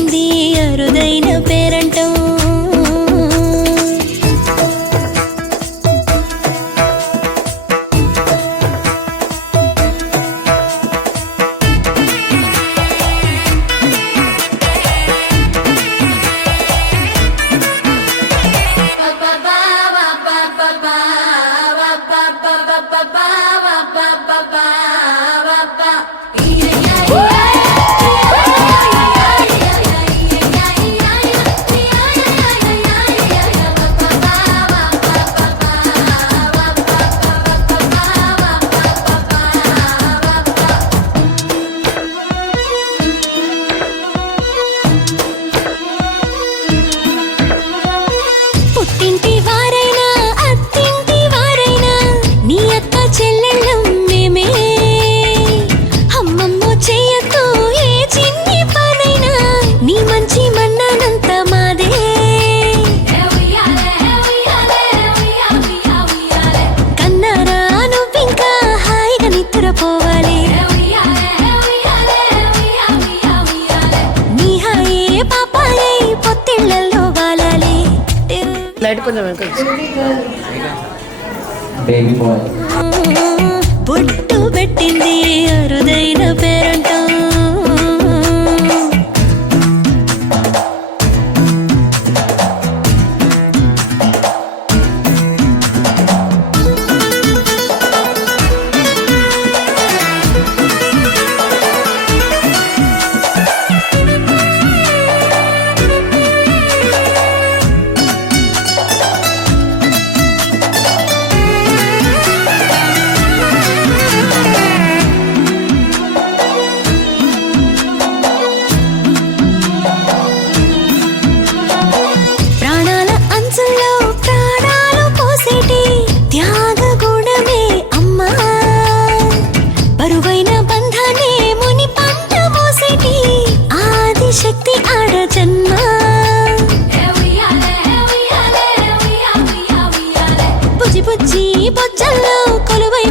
పెట్టింది అరుదైన పేరంటం. పుట్టింటి వారైనా అత్తింటి వారైనా నీ అక్క చెల్లెళ్ళం మేమే. అమ్మమ్మో చెయ్యకు ఏ చిన్ని పనైనా నీ మంచి మన్నానంత మాదే. కన్నారా నువ్వింకా హాయిగా నిద్రపోవాలి. నీ హాయే పాపాయే పొత్తిళ్లలో వాలాలి. లైట్ కొంచెం బేబీ బాయ్ బొట్టు పెట్టింది అరుదైన పేరంటం. ప్రాణాల అంచుల్లో ప్రాణాలు పోసేటి త్యాగ గుణమే అమ్మా. బరువైన బంధాన్ని ముని పంట మోసేటి ఆదిశక్తి ఆడ జన్మ. బుజ్జి బుజ్జి బొజ్జల్లో కొలువై